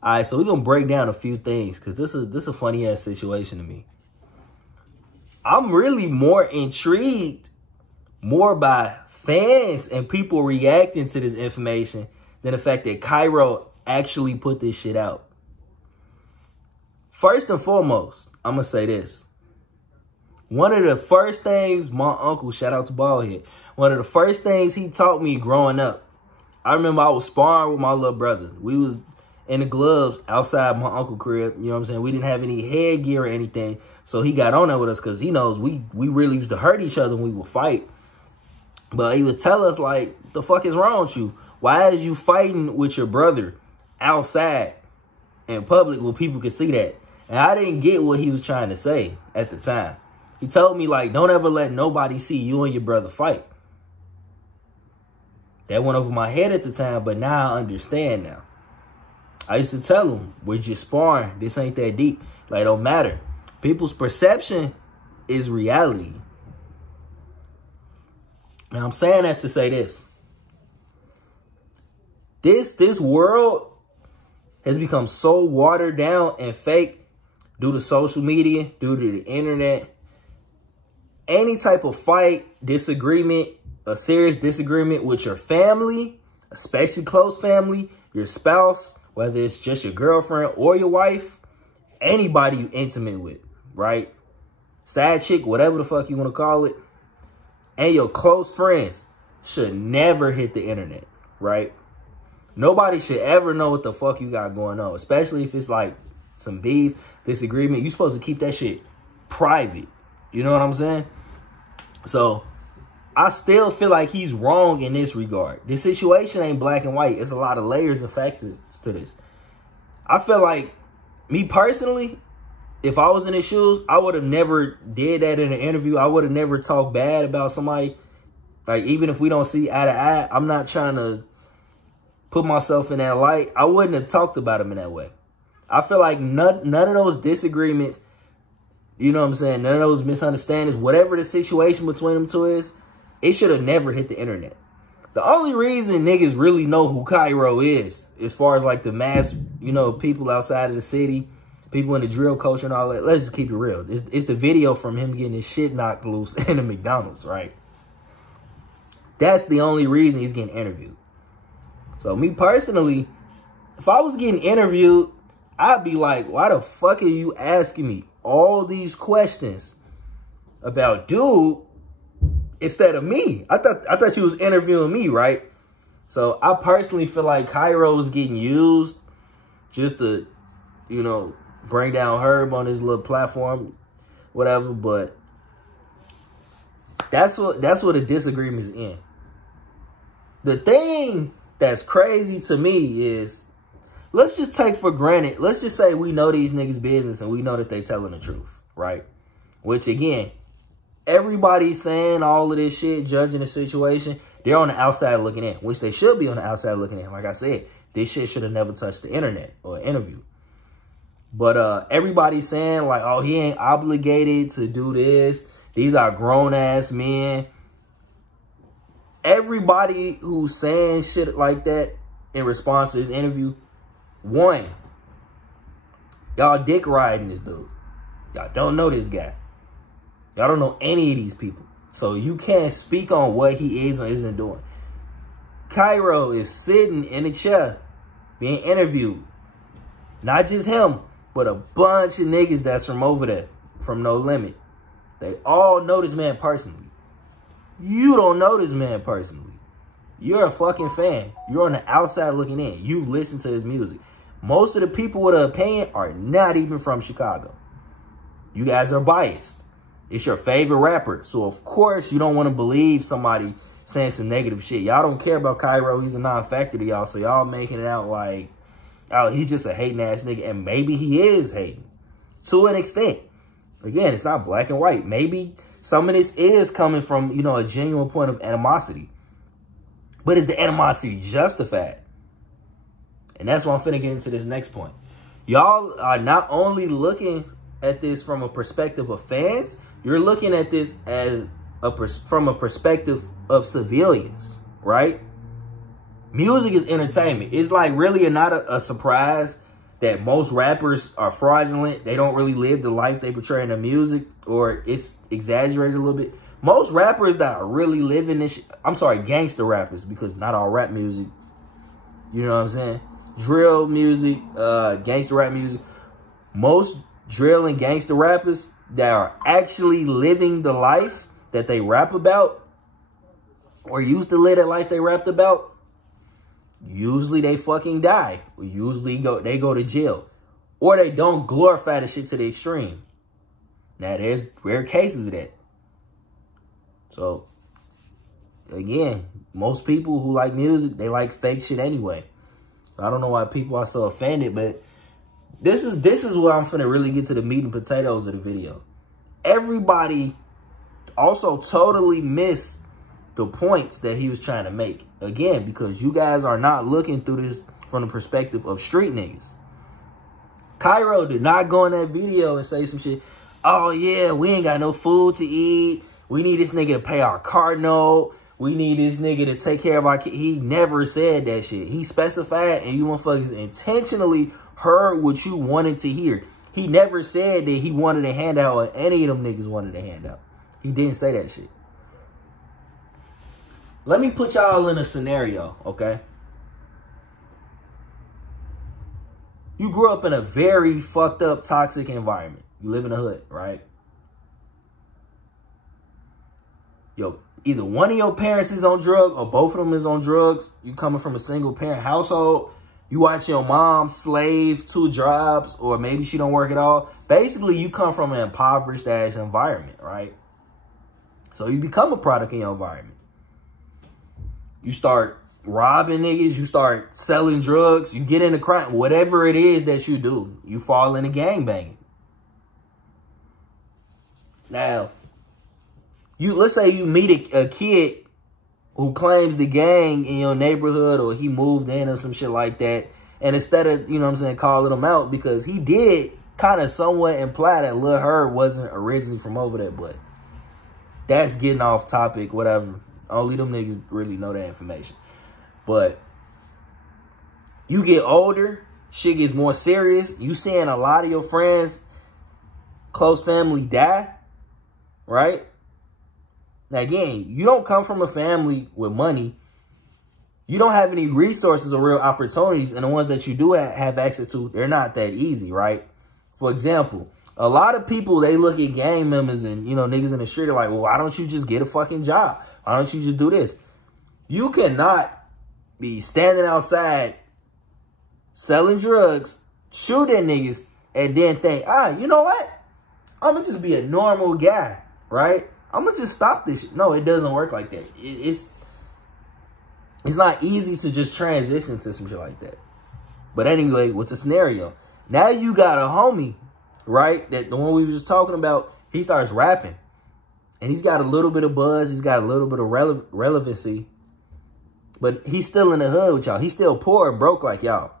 All right, so we're going to break down a few things because this is a funny-ass situation to me. I'm really more intrigued by fans and people reacting to this information than the fact that Kyro actually put this shit out. First and foremost, I'm going to say this. One of the first things my uncle, shout out to Baldhead, one of the first things he taught me growing up, I remember I was sparring with my little brother. We was in the gloves outside my uncle's crib, you know what I'm saying? We didn't have any headgear or anything, so he got on there with us because he knows we really used to hurt each other when we would fight. But he would tell us, like, the fuck is wrong with you? Why is you fighting with your brother outside in public where people could see that? And I didn't get what he was trying to say at the time. He told me, like, don't ever let nobody see you and your brother fight. That went over my head at the time, but now I understand now. I used to tell him, we're just sparring. This ain't that deep. Like, it don't matter. People's perception is reality. And I'm saying that to say this. This world has become so watered down and fake due to social media, due to the internet. Any type of fight, disagreement, a serious disagreement with your family, especially close family, your spouse, whether it's just your girlfriend or your wife, anybody you intimate with, right? Side chick, whatever the fuck you want to call it, and your close friends should never hit the internet, right? Nobody should ever know what the fuck you got going on, especially if it's like some beef, disagreement. You're supposed to keep that shit private. You know what I'm saying? So I still feel like he's wrong in this regard. This situation ain't black and white. It's a lot of layers and factors to this. I feel like, me personally, if I was in his shoes, I would have never did that in an interview. I would have never talked bad about somebody. Like, even if we don't see eye to eye, I'm not trying to put myself in that light. I wouldn't have talked about him in that way. I feel like none of those disagreements, you know what I'm saying, none of those misunderstandings, whatever the situation between them two is, it should have never hit the internet. The only reason niggas really know who Kyro is, as far as like the mass, you know, people outside of the city, people in the drill culture and all that, let's just keep it real. It's the video from him getting his shit knocked loose in the McDonald's, right? That's the only reason he's getting interviewed. So me personally, if I was getting interviewed, I'd be like, why the fuck are you asking me all these questions about dude instead of me? I thought you was interviewing me, right? So I personally feel like Kyro's getting used just to, you know, bring down Herb on his little platform, whatever. But that's what the disagreement is in. The thing that's crazy to me is, let's just take for granted, let's just say we know these niggas' business and we know that they telling the truth, right? Which, again, everybody's saying all of this shit, judging the situation. They're on the outside looking in, which they should be on the outside looking in. Like I said, this shit should have never touched the internet or interview. But everybody's saying, like, oh, he ain't obligated to do this. These are grown-ass men. Everybody who's saying shit like that in response to this interview, one, y'all dick riding this dude. Y'all don't know this guy. Y'all don't know any of these people. So you can't speak on what he is or isn't doing. Kyro is sitting in a chair being interviewed. Not just him, but a bunch of niggas that's from over there, from No Limit. They all know this man personally. You don't know this man personally. You're a fucking fan. You're on the outside looking in. You listen to his music. Most of the people with an opinion are not even from Chicago. You guys are biased. It's your favorite rapper. So, of course, you don't want to believe somebody saying some negative shit. Y'all don't care about Kyro. He's a non-factor to y'all. So, y'all making it out like, oh, he's just a hating-ass nigga. And maybe he is hating to an extent. Again, it's not black and white. Maybe some of this is coming from, you know, a genuine point of animosity. But is the animosity justified? And that's why I'm finna get into this next point. Y'all are not only looking at this from a perspective of fans, you're looking at this as from a perspective of civilians, right? Music is entertainment. It's like really not a surprise that most rappers are fraudulent. They don't really live the life they portray in their music, or it's exaggerated a little bit. Most rappers that are really living this, I'm sorry, gangster rappers, because not all rap music, you know what I'm saying? Drill music, gangster rap music. Most drill and gangster rappers that are actually living the life that they rap about, or used to live that life they rapped about, usually they fucking die. Usually they go to jail. Or they don't glorify the shit to the extreme. Now, there's rare cases of that. So, again, most people who like music, they like fake shit anyway. I don't know why people are so offended, but this is where I'm finna really get to the meat and potatoes of the video. Everybody also totally missed the points that he was trying to make. Again, because you guys are not looking through this from the perspective of street niggas. Kyro did not go in that video and say some shit. Oh, yeah, we ain't got no food to eat. We need this nigga to pay our car note. We need this nigga to take care of our kid. He never said that shit. He specified, and you motherfuckers intentionally heard what you wanted to hear. He never said that he wanted a handout or any of them niggas wanted a handout. He didn't say that shit. Let me put y'all in a scenario, okay? You grew up in a very fucked up, toxic environment. You live in the hood, right? Yo, either one of your parents is on drugs or both of them is on drugs. You coming from a single parent household. You watch your mom slave 2 jobs, or maybe she don't work at all. Basically, you come from an impoverished ass environment, right? So you become a product in your environment. You start robbing niggas. You start selling drugs. You get into crime. Whatever it is that you do, you fall into gangbanging. Now, let's say you meet a kid who claims the gang in your neighborhood, or he moved in or some shit like that. And instead of, you know what I'm saying, calling him out, because he did kind of somewhat imply that Lil Herb wasn't originally from over there, but that's getting off topic, whatever. Only them niggas really know that information. But you get older, shit gets more serious. You seeing a lot of your friends, close family die, right? Now, again, you don't come from a family with money. You don't have any resources or real opportunities. And the ones that you do have access to, they're not that easy, right? For example, a lot of people, they look at gang members and, you know, niggas in the street are like, well, why don't you just get a fucking job? Why don't you just do this? You cannot be standing outside selling drugs, shooting niggas, and then think, you know what? I'm going to just be a normal guy, right? I'm going to just stop this shit. No, it doesn't work like that. It's not easy to just transition to some shit like that. But anyway, with the scenario, now you got a homie, right? That the one we were just talking about, he starts rapping. And he's got a little bit of buzz. He's got a little bit of relevancy. But he's still in the hood with y'all. He's still poor and broke like y'all.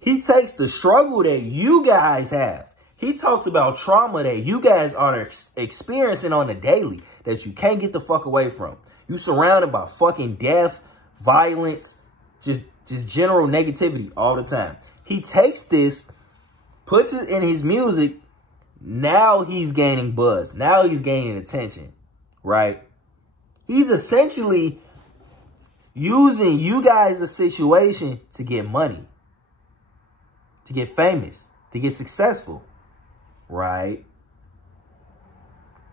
He takes the struggle that you guys have. He talks about trauma that you guys are experiencing on the daily that you can't get the fuck away from. You surrounded by fucking death, violence, just general negativity all the time. He takes this, puts it in his music. Now he's gaining buzz. Now he's gaining attention, right? He's essentially using you guys' a situation to get money, to get famous, to get successful, right?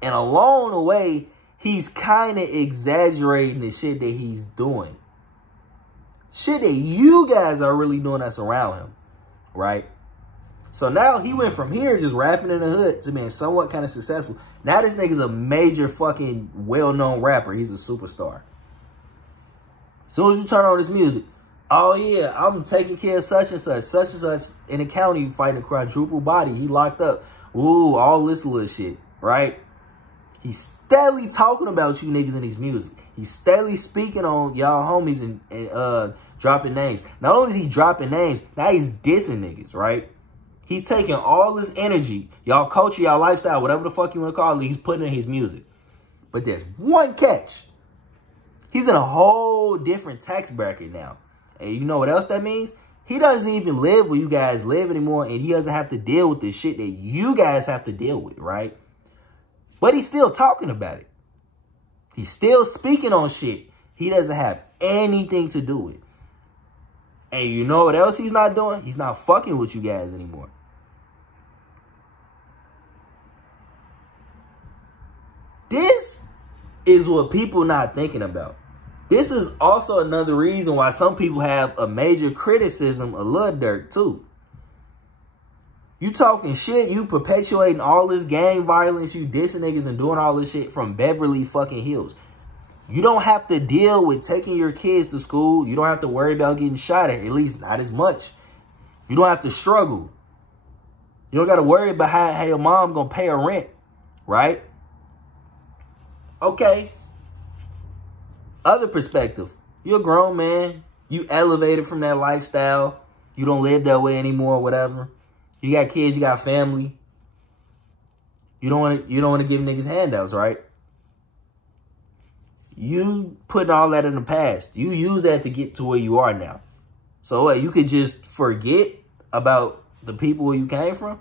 And along the way, he's kind of exaggerating the shit that he's doing. Shit that you guys are really doing that's around him, right? So now he went from here just rapping in the hood to being somewhat kind of successful. Now this nigga's a major fucking well-known rapper. He's a superstar. As soon as you turn on his music, oh yeah, I'm taking care of such and such in the county fighting a quadruple body. He locked up. Ooh, all this little shit, right? He's steadily talking about you niggas in his music. He's steadily speaking on y'all homies and dropping names. Not only is he dropping names, now he's dissing niggas, right? He's taking all this energy, y'all culture, y'all lifestyle, whatever the fuck you want to call it, he's putting in his music. But there's one catch. He's in a whole different tax bracket now. And you know what else that means? He doesn't even live where you guys live anymore, and he doesn't have to deal with the shit that you guys have to deal with, right? But he's still talking about it. He's still speaking on shit he doesn't have anything to do with. And you know what else he's not doing? He's not fucking with you guys anymore. This is what people not thinking about. This is also another reason why some people have a major criticism of Lil Durk too. You talking shit, you perpetuating all this gang violence, you dissing niggas and doing all this shit from Beverly fucking Hills. You don't have to deal with taking your kids to school. You don't have to worry about getting shot at least not as much. You don't have to struggle. You don't got to worry about how your mom gonna pay her rent, right? Okay. Other perspective, you're a grown man. You elevated from that lifestyle. You don't live that way anymore, whatever. You got kids, you got family. You don't want to give niggas handouts, right? You putting all that in the past. You use that to get to where you are now. So what, you could just forget about the people where you came from?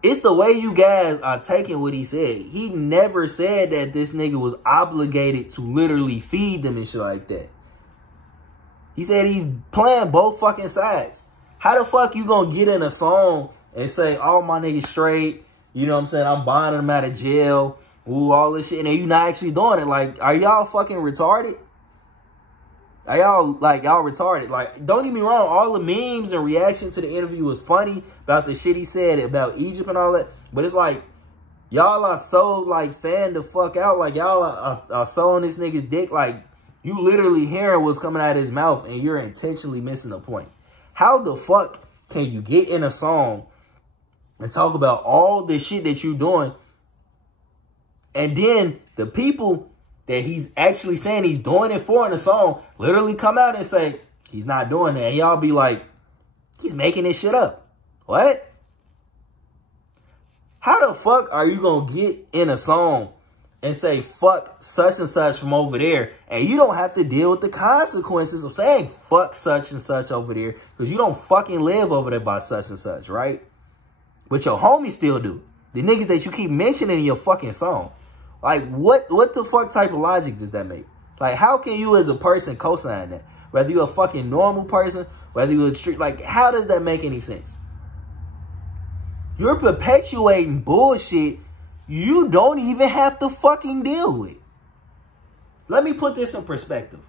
It's the way you guys are taking what he said. He never said that this nigga was obligated to literally feed them and shit like that. He said he's playing both fucking sides. How the fuck you gonna get in a song and say, all my niggas straight, you know what I'm saying, I'm bonding them out of jail, ooh, all this shit, and then you not actually doing it? Like, are y'all fucking retarded? Are y'all, like, y'all retarded? Like, don't get me wrong, all the memes and reaction to the interview was funny about the shit he said about Egypt and all that. But it's like, y'all are so, like, fan the fuck out. Like, y'all are sewing this nigga's dick. Like, you literally hearing what's coming out of his mouth and you're intentionally missing the point. How the fuck can you get in a song and talk about all the shit that you're doing, and then the people that he's actually saying he's doing it for in the song literally come out and say he's not doing that? Y'all be like, he's making this shit up. What? How the fuck are you gonna get in a song and say fuck such and such from over there, and you don't have to deal with the consequences of saying fuck such and such over there because you don't fucking live over there by such and such, right? But your homies still do. The niggas that you keep mentioning in your fucking song. Like, what the fuck type of logic does that make? Like, how can you as a person co-sign that? Whether you're a fucking normal person, whether you're a street, like, how does that make any sense? You're perpetuating bullshit you don't even have to fucking deal with. Let me put this in perspective.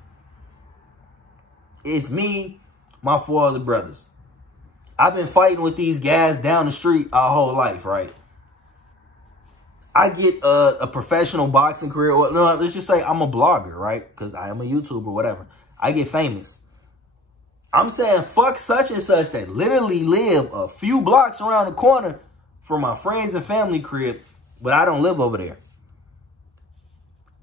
It's me, my 4 other brothers. I've been fighting with these guys down the street our whole life, right? I get a professional boxing career. Well, no, let's just say I'm a blogger, right? Because I am a YouTuber, whatever. I get famous. I'm saying fuck such and such that literally live a few blocks around the corner from my friends and family crib, but I don't live over there.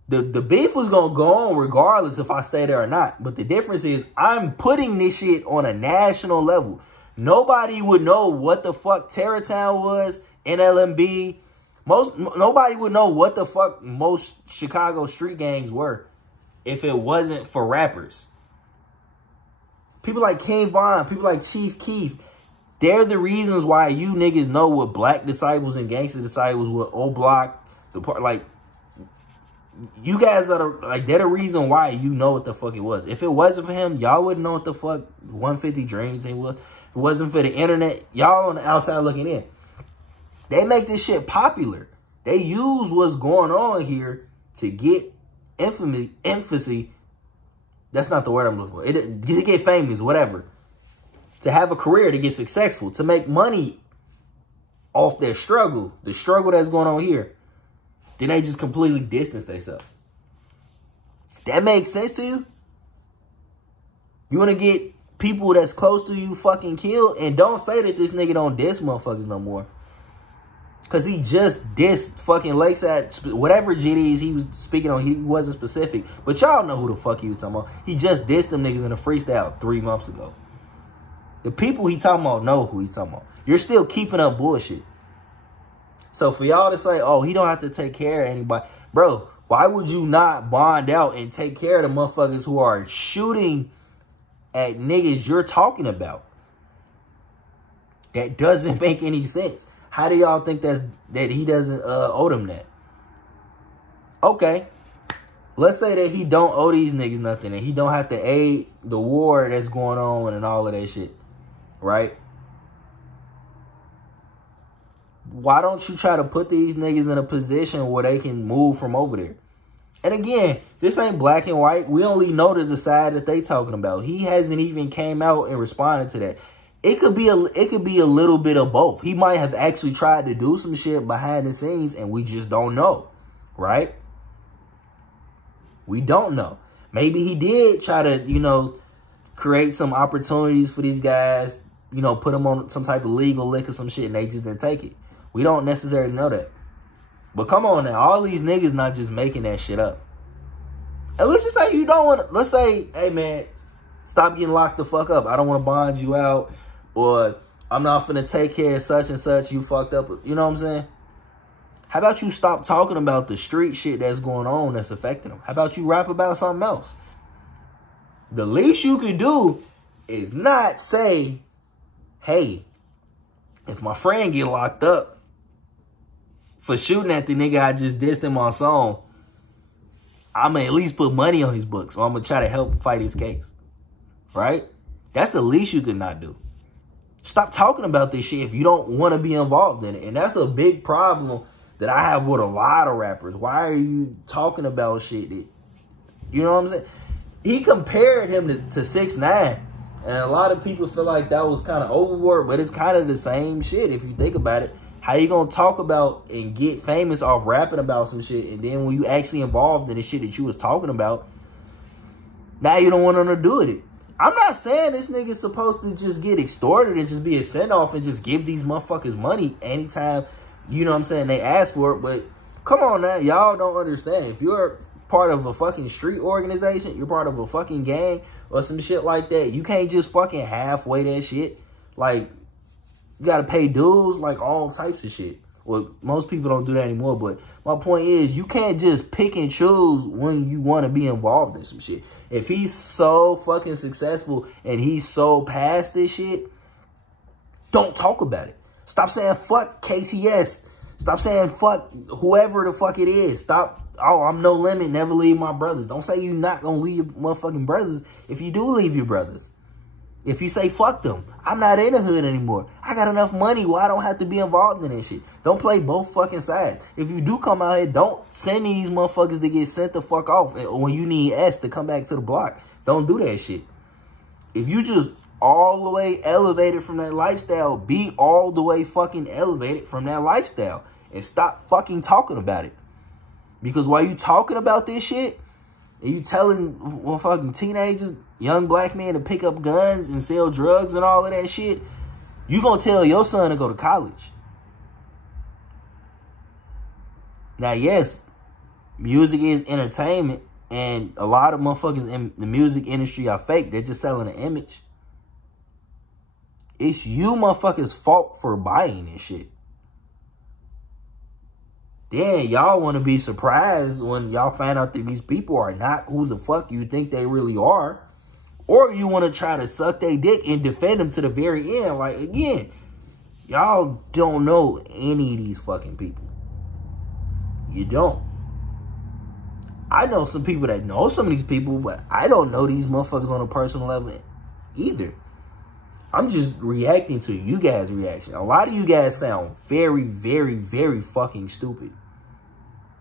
The beef was going to go on regardless if I stay there or not. But the difference is I'm putting this shit on a national level. Nobody would know what the fuck Terrortown was, NLMB. Nobody would know what the fuck most Chicago street gangs were if it wasn't for rappers. People like King Von, people like Chief Keef, they're the reasons why you niggas know what Black Disciples and Gangster Disciples, what O-Block, like, you guys are like, they're the reason why you know what the fuck it was. If it wasn't for him, y'all wouldn't know what the fuck 150 Dreams thing was. If it wasn't for the internet, y'all on the outside looking in. They make this shit popular. They use what's going on here to get emphasis. That's not the word I'm looking for. To get famous, whatever. To have a career, to get successful, to make money off their struggle, the struggle that's going on here. Then they just completely distance themselves. That makes sense to you? You want to get people that's close to you fucking killed? And don't say that this nigga don't diss motherfuckers no more. Because he just dissed fucking Lakeside, whatever GDs he was speaking on, he wasn't specific. But y'all know who the fuck he was talking about. He just dissed them niggas in a freestyle 3 months ago. The people he talking about know who he's talking about. You're still keeping up bullshit. So for y'all to say, oh, he don't have to take care of anybody. Bro, why would you not bond out and take care of the motherfuckers who are shooting at niggas you're talking about. That doesn't make any sense. How do y'all think that he doesn't owe them that? Okay. Let's say that he don't owe these niggas nothing and he don't have to aid the war that's going on and all of that shit. Right? Why don't you try to put these niggas in a position where they can move from over there? And again, this ain't black and white. We only know the side that they talking about. He hasn't even came out and responded to that. It could be a little bit of both. He might have actually tried to do some shit behind the scenes and we just don't know. Right? We don't know. Maybe he did try to, you know, create some opportunities for these guys, you know, put them on some type of legal lick or some shit and they just didn't take it. We don't necessarily know that. But come on now, all these niggas not just making that shit up. And let's just say you don't want to, let's say, hey man, stop getting locked the fuck up. I don't want to bond you out, or I'm not finna take care of such and such, you fucked up. You know what I'm saying? How about you stop talking about the street shit that's going on that's affecting them? How about you rap about something else? The least you could do is not say, hey, if my friend get locked up for shooting at the nigga I just dissed in my song, I'm going to at least put money on his books, so I'm going to try to help fight his case. Right? That's the least you could not do. Stop talking about this shit if you don't want to be involved in it. And that's a big problem that I have with a lot of rappers. Why are you talking about shit that, you know what I'm saying? He compared him to 6ix9ine. And a lot of people feel like that was kind of overboard, but it's kind of the same shit if you think about it. How you gonna talk about and get famous off rapping about some shit, and then when you actually involved in the shit that you was talking about, now you don't want nothing to do with it. I'm not saying this nigga's supposed to just get extorted and just be a send-off and just give these motherfuckers money anytime, you know what I'm saying, they ask for it. But come on now, y'all don't understand. If you're part of a fucking street organization, you're part of a fucking gang or some shit like that, you can't just fucking halfway that shit. Like, you gotta pay dues, like all types of shit. Well, most people don't do that anymore, but my point is, you can't just pick and choose when you want to be involved in some shit. If he's so fucking successful and he's so past this shit, don't talk about it. Stop saying fuck KTS. Stop saying fuck whoever the fuck it is. Stop, oh, I'm no limit, never leave my brothers. Don't say you're not gonna leave your motherfucking brothers if you do leave your brothers. If you say, fuck them, I'm not in the hood anymore. I got enough money where I don't have to be involved in this shit. Don't play both fucking sides. If you do come out here, don't send these motherfuckers to get sent the fuck off when you need S to come back to the block. Don't do that shit. If you just all the way elevated from that lifestyle, be all the way fucking elevated from that lifestyle. And stop fucking talking about it. Because while you talking about this shit, and you telling fucking teenagers, young black men to pick up guns and sell drugs and all of that shit, you gonna tell your son to go to college. Now, yes, music is entertainment, and a lot of motherfuckers in the music industry are fake. They're just selling an image. It's you motherfuckers' fault for buying this shit. Then y'all want to be surprised when y'all find out that these people are not who the fuck you think they really are. Or you want to try to suck their dick and defend them to the very end. Like, again, y'all don't know any of these fucking people. You don't. I know some people that know some of these people, but I don't know these motherfuckers on a personal level either. I'm just reacting to you guys' reaction. A lot of you guys sound very, very, very fucking stupid.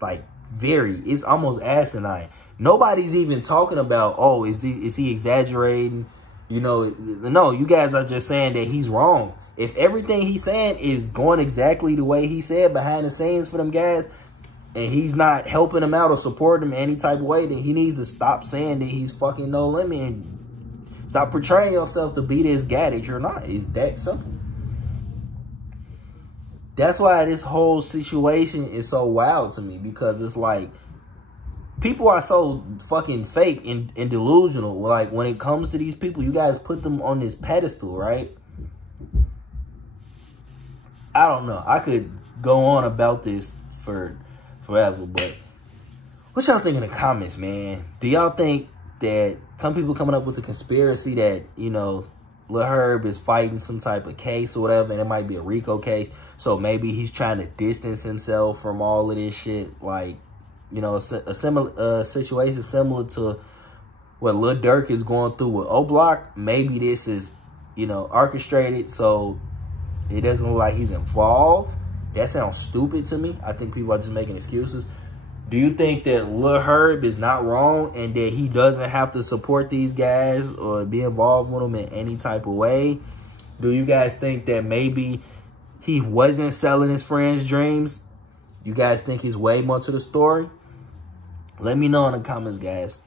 Like, very. It's almost asinine. Nobody's even talking about, oh, is he exaggerating? You know, no, you guys are just saying that he's wrong. If everything he's saying is going exactly the way he said behind the scenes for them guys, and he's not helping them out or supporting them in any type of way, then he needs to stop saying that he's fucking no limit and stop portraying yourself to be this guy that you're not. It's that simple. That's why this whole situation is so wild to me, because it's like, people are so fucking fake and delusional. Like, when it comes to these people, you guys put them on this pedestal, right? I don't know. I could go on about this for forever, but what y'all think in the comments, man? Do y'all think that some people coming up with the conspiracy that, you know, Lil Herb is fighting some type of case or whatever, and it might be a RICO case. So maybe he's trying to distance himself from all of this shit. Like, you know, a similar situation similar to what Lil Durk is going through with O-Block. Maybe this is, you know, orchestrated, so it doesn't look like he's involved. That sounds stupid to me. I think people are just making excuses. Do you think that Lil Herb is not wrong and that he doesn't have to support these guys or be involved with them in any type of way? Do you guys think that maybe he wasn't selling his friends' dreams? You guys think he's way more to the story? Let me know in the comments, guys.